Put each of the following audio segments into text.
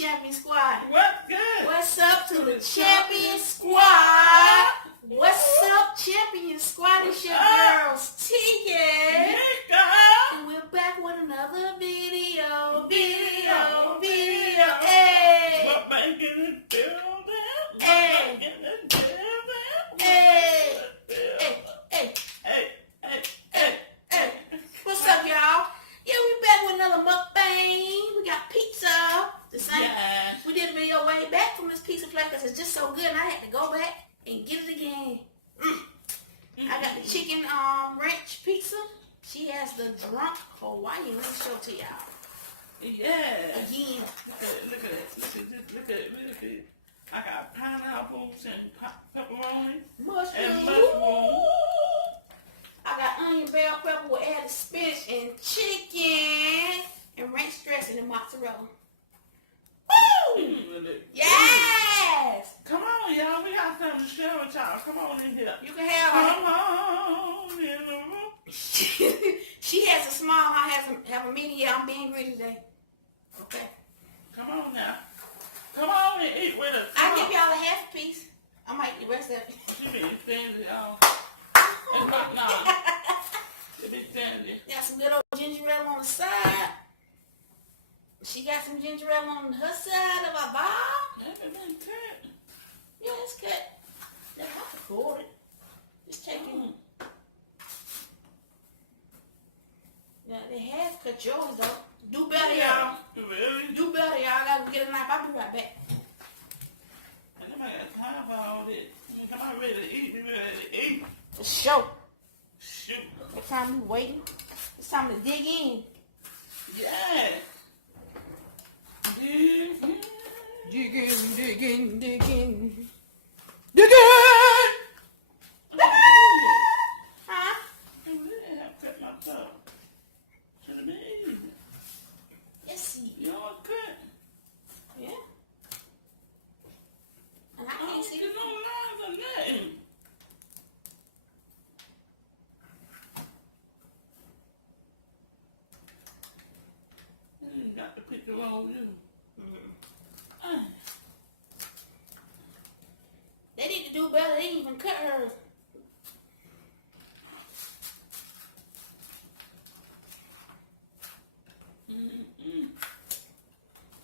Champion Squad. What's good? What's up to the Champion Squad? What's up, Champion Squad? It's your girls, Tegan. And we're back with another video. Hey. What bank in the building? Hey. In the building? Hey. Hey. What's up, y'all? Yeah, we back with another mukbang. We got pizza. The same. Yeah. We did a video way back from this pizza place because it's just so good, and I had to go back and get it again. I got the chicken ranch pizza. She has the drunk Hawaiian. Let me show it to y'all. Yeah. Again. Look at it. I got pineapples and pepperoni and Mushroom. mushroom. I got onion bell pepper with added spinach and chicken and ranch dressing and mozzarella. Woo! Yes! Come on, y'all. We got something to share with y'all. Come on in here. You can have Come on in the room. She has a small, I have a medium. Yeah, I'm being greedy today. Okay. Come on now. Come on and eat with us. I'll give y'all a half piece. I might eat the rest of it. She been stingy, y'all. It's not now. She been stingy. Got some good old ginger ale on the side. She got some ginger ale on her side of our bar. Never been cut. Yeah, it's cut. Yeah, I can afford it. Just take it. Yeah, they have cut yours though. Do better, y'all. Really? Do better, y'all. I gotta get a knife. I'll be right back. I never got time for all this. I'm ready to eat. We ready to eat. For sure. Shoot. It's time to wait. It's time to dig in. Yeah. Digging. Huh? I really have cut my tongue. Should have been eating. Let's see. You know what's good? Yeah. And I I can't don't see. get no lines or nothing. You got the picture wrong with you. They need to do better. They didn't even cut hers.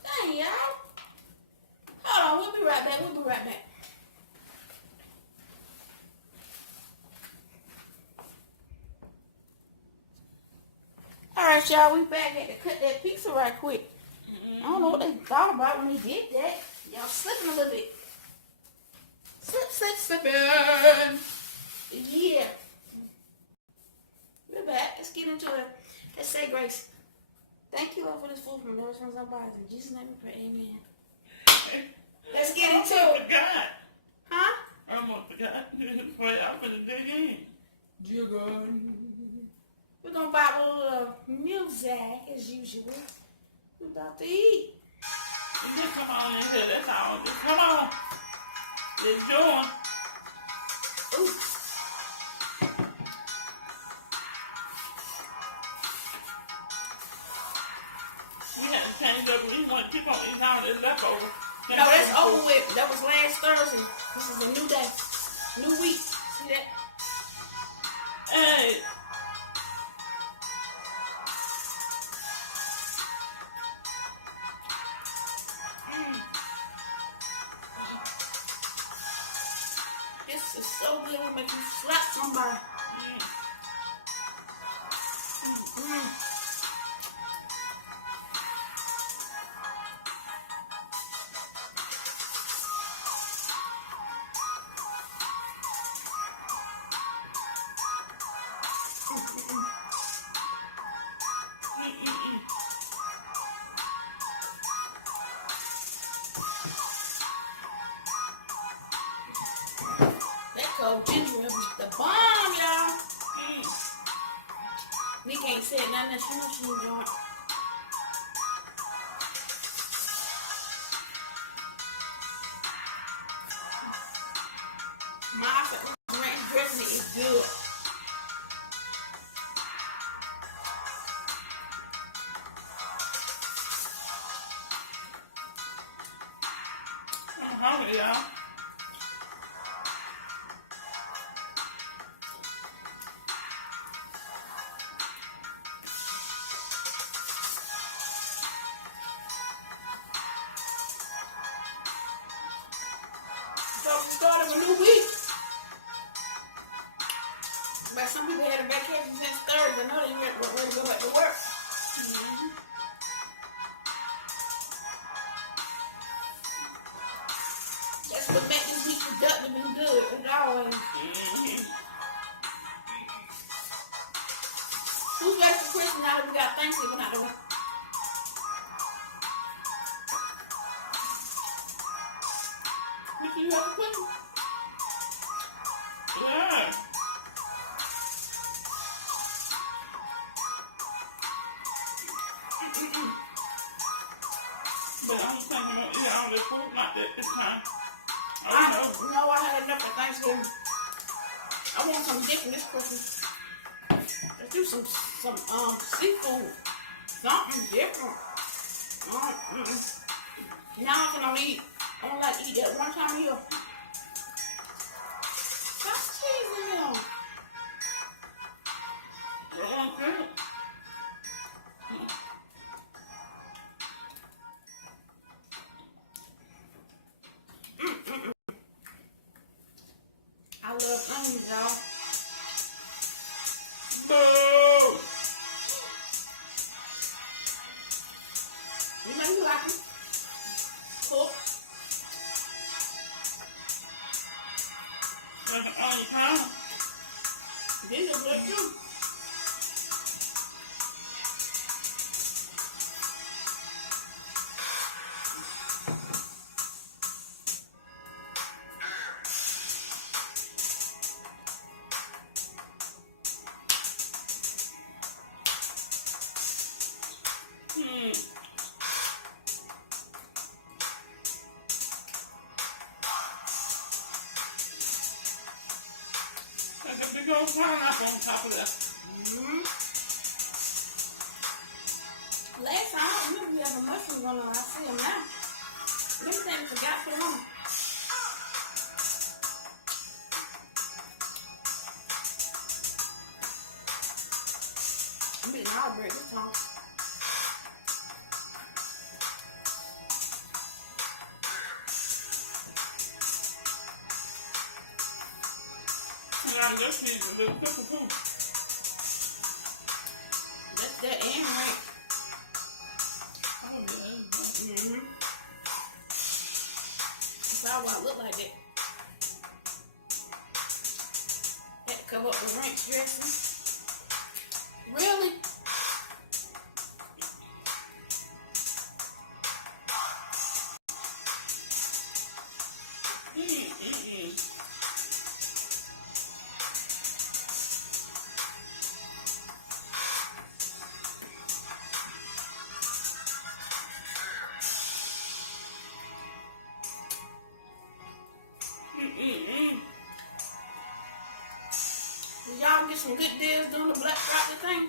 Dang, y'all. Hold on. We'll be right back. Alright, y'all. We back. Had to cut that pizza right quick. I don't know what they thought about when they did that. Y'all slipping a little bit. Slipping. Yeah. We're back. Let's get into it. Let's say grace. Thank you, Lord, for this food from those ones on bodies. In Jesus' name we pray. Amen. Let's get into I it. forgot. Huh? I almost forgot. Pray out for the dig in. We're going to buy a little music as usual. We're about to eat. Just come on in here. That's all. Just come on. Let's join. Ooh. We had to change up. We want to keep on eating all this leftover. No, that's over with. That was last Thursday. This is a new day. New week. See that? Hey. This is so good. It will make you slap somebody. That cold ginger ale is the bomb, y'all. Nick ain't said nothing that she knows she ain't doing. My ranch dressing is good. hungry, y'all. So we started a new week. But some people had a vacation since Thursday. I know they went ready to go back to work. Mm-hmm. That's what makes this week productive and good. As always. Mm-hmm. Who's ready for Christmas now that we got Thanksgiving out of the way? You have a Christmas? Yeah. But I'm thinking about eating all this food like that this time. I know I had enough for Thanksgiving. I want something different this Christmas. Let's do some seafood. Something different. Now I can only eat. I don't like to eat that one time a year. Stop cheesing them. Okay. I love onions, y'all. Boo! You know you like them. Cook. Like an onion pound. These are good too. Like a big old pineapple on top of that. Last time I don't remember we have a mushrooms on there. I see them now. This thing forgot to put them on. I'm eating all bread this time. And I just need a little pepper too. That's that and ranch. Oh, yeah. That's all why I look like that. Had to cover up the ranch dressing. Really? Did y'all get some good deals during the Black Friday thing?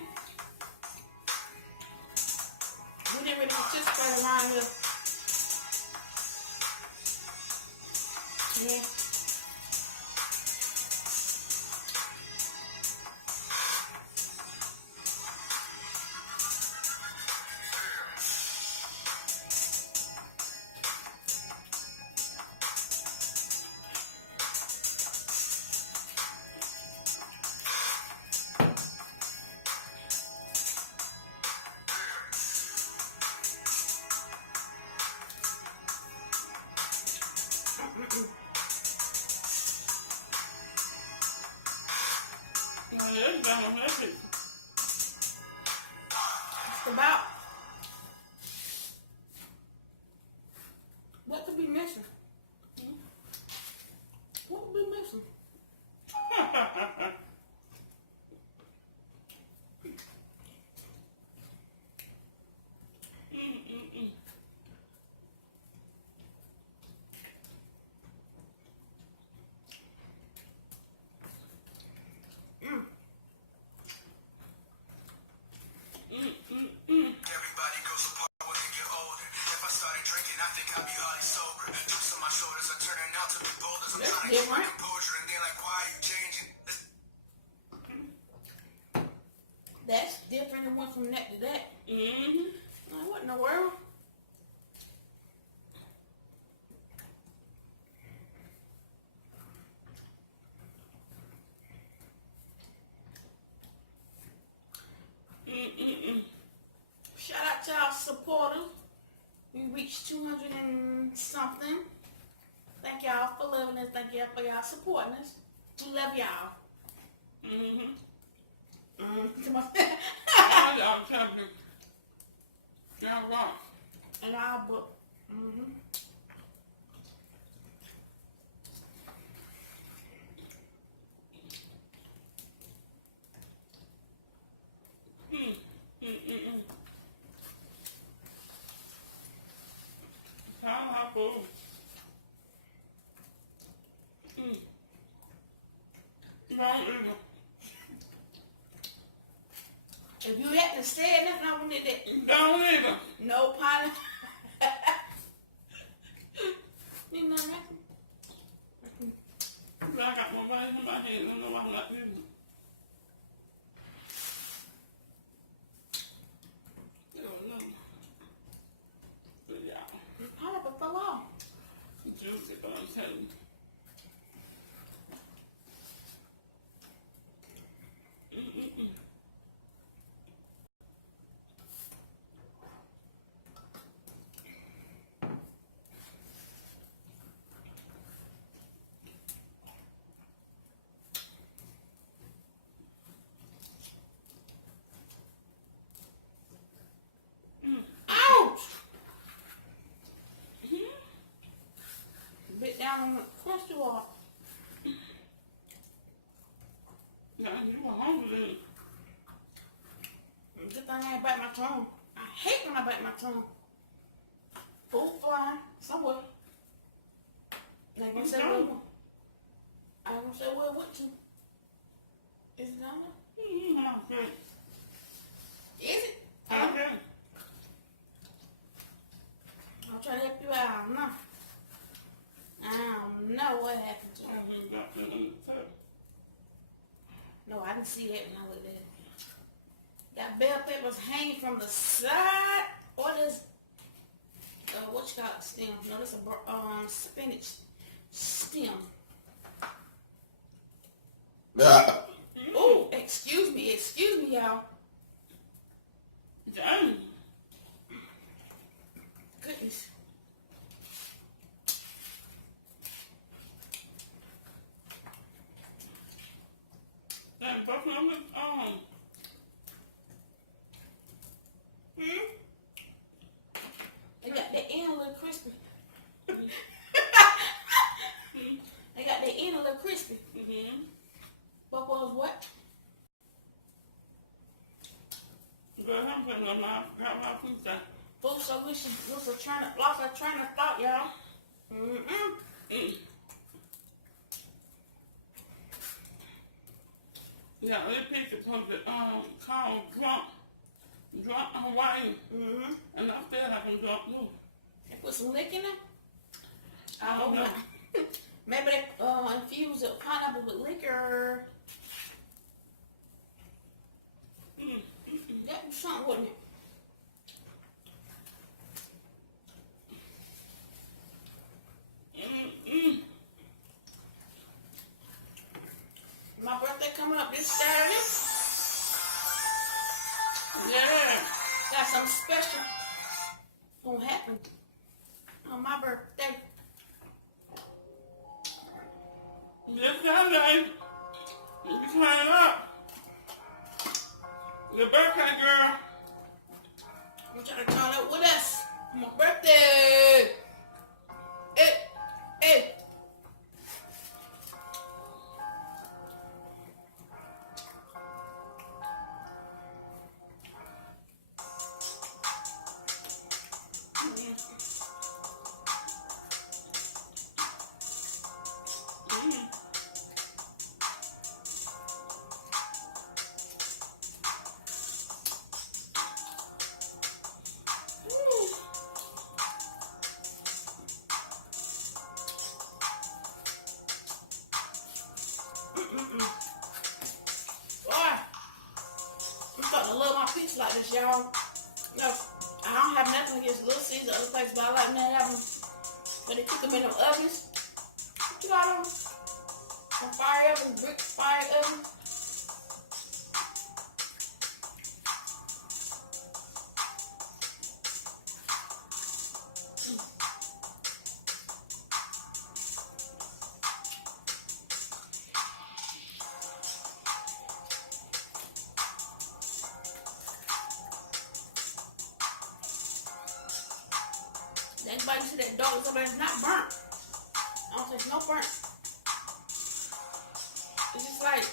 We didn't really participate around here. Yeah. No, that's not a message. It's about what could be missing? What could be missing? Everybody goes apart when they get older. If I I started drinking, I think I'll be hardly sober. Chips on my shoulders are turning out to be boulders. I'm That's trying to keep my different. composure, and they're like, why are you changing? That's different. It went from that to that. Mm-hmm. Like, what in the world? Shout out to our supporters. We reached 200 and something. Thank y'all for loving us. Thank y'all for y'all supporting us. We love y'all. Mm-hmm. Mm-hmm. Y'all tell me. Y'all rock. And our book. Mm-hmm. Time hot food. Don't even. If you hadn't said nothing, I wouldn't have did that. Don't even. No pineapple. You know that? I got my right in my hand. I don't know why I'm not using it. Oh, no. But yeah. Pineapple fell off. Juicy, but I'm telling you. Ouch! Bit down on the crystal off. Yeah, you were hungry. Good thing I ain't bite my tongue. I hate when I bite my tongue. Food flying somewhere. I ain't gonna say where. I ain't gonna say where it went to. Is it down there? Okay. Is it? Okay. I'll try to help you out. I don't know. I don't know what happened to I him. haven't got that on the tip. No, I didn't see that when I looked at it. Got bell peppers hanging from the side. Or there's, what you call it, stem. No, that's a spinach stem. Oh, excuse me, y'all. Dang. Goodness. Dang, both of them, They got the end a little crispy. They got the end a little crispy. mm-hmm. But was what? But I'm putting on my pizza. Food so good, she lost her train of thought, y'all. Mm-mm. Yeah, this pizza supposed to called drunk Hawaii. Mm-hmm. And I feel like I'm drunk too. They put some lick in it. I hope not. Maybe they infuse the pineapple with liquor. That was something, wasn't it? My birthday coming up this Saturday. Yeah. Got something special gonna happen on my birthday. This Sunday, you can turn up. Your birthday girl. I'm trying to turn up with us on my birthday. Hey, hey. Boy, I'm starting to love my pizza like this, y'all. No, I don't have nothing against Little Caesar or other places, but I like them to have them when they cook them in them ovens. What you got them? On fire ovens, brick fire ovens. Anybody see that dog over there? It's not burnt. I don't think it's no burnt. It's just like,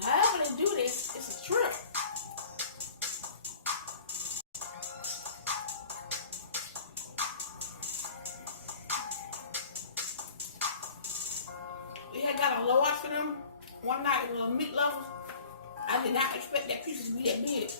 however they do this, it's a trip. We had got a low watch for them one night with a meat lover. I did not expect that piece to be that big.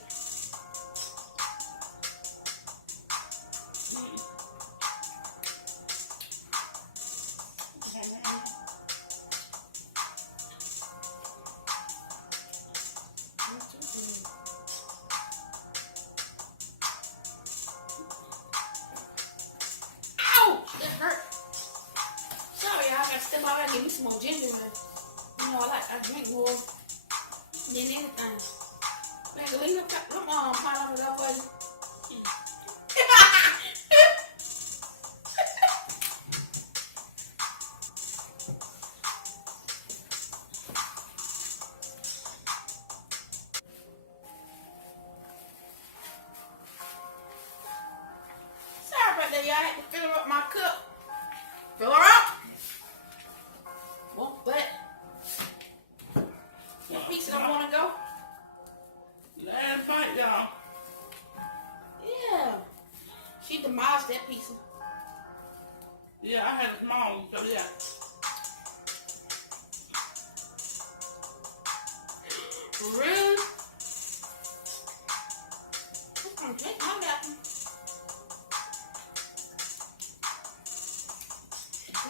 Step out and give me some more ginger. You know, I drink more than anything. Like, leave them pineapples out for you. Sorry about that, y'all. I had to fill up my cup. Fill her up. But that pizza don't want to go. Last fight, y'all. Yeah. She demolished that pizza. Yeah, I had a small one, so yeah. Really? Okay, I got them.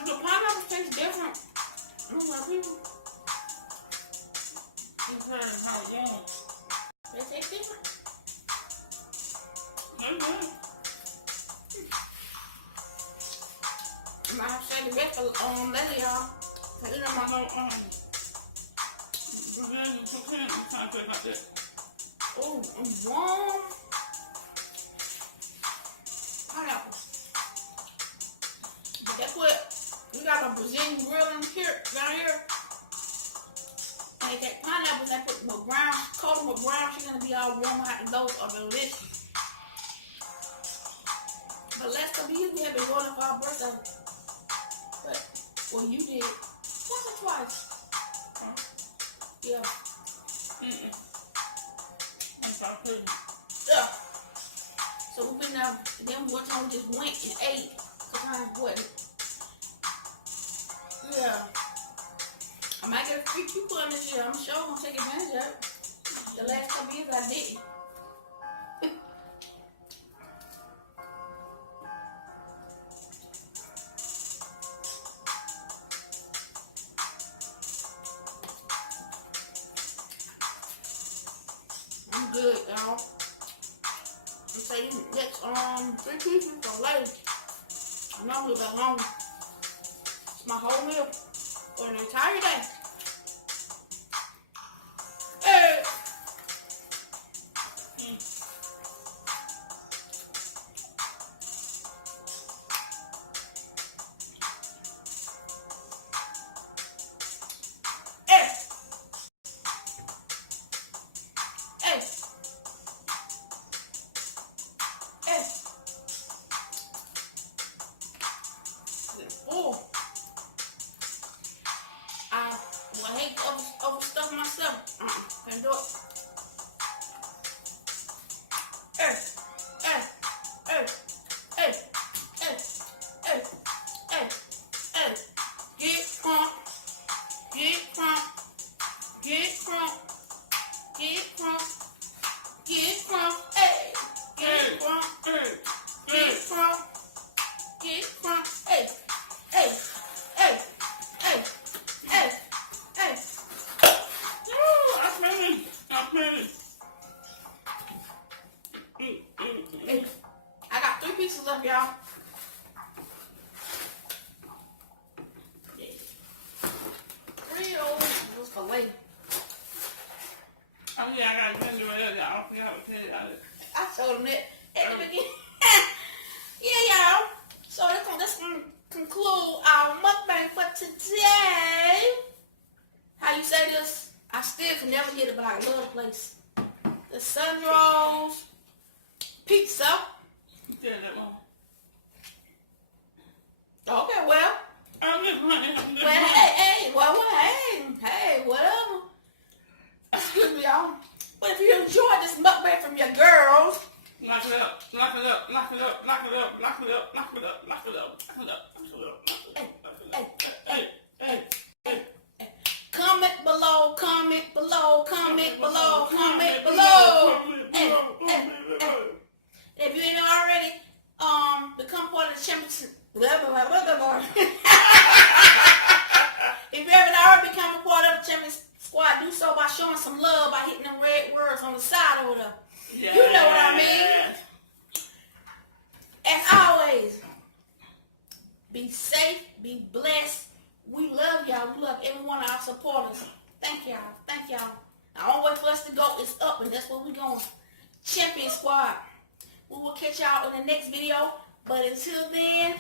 The pineapple tastes different. I don't know people. It's her how long. They taste different. Okay. I might have to say the rest of later, y'all. You know my So, Brazilian cooking, you can't take like that. oh, warm pineapple. But that's what we got a Brazilian grill in here down here. And they take pineapples and put them brown, coat them with brown sugar and be all warm hot, and those are delicious. But last couple years we have been going for our birthday. But, well, you did once or twice. Yeah. That's all pretty. Yeah. So we've been there, and then one time we just went and ate. Sometimes what? Yeah. I might get a free coupon this year. I'm sure I'm gonna take advantage of it. The last couple years I didn't. I'm good, y'all. I'm saying next 3 pieces or later. I know I'm gonna be home. It's my whole meal for an entire day. Hey! Hey! Hey! Hey! Oh! pieces up, y'all. Yeah. Real was filet. Oh yeah, I got to tell you right there, y'all. I forgot to tell y'all that. I showed them that at the beginning. Yeah, y'all. So let's conclude our mukbang for today. How you say this? I still can never get it, but I love the place. The Sun Rolls Pizza. Tell that one. Okay, well. I'm just running. Well, hey, whatever. Excuse me, y'all. But if you enjoyed this mukbang from your girls, Lock it up, lock it up, lock it up, lock it up, lock it up, lock it up, lock it up, lock it up, lock it up, comment below, comment below, comment below, comment below. If you ain't already become part of the championship, if you haven't already become a part of the champion squad, do so by showing some love by hitting them red words on the side over there. Yeah. You know what I mean? As always, be safe, be blessed. We love y'all. We love every one of our supporters. Thank y'all. Thank y'all. The only way for us to go is up, and that's where we're going. Champion Squad. We will catch y'all in the next video. But until then,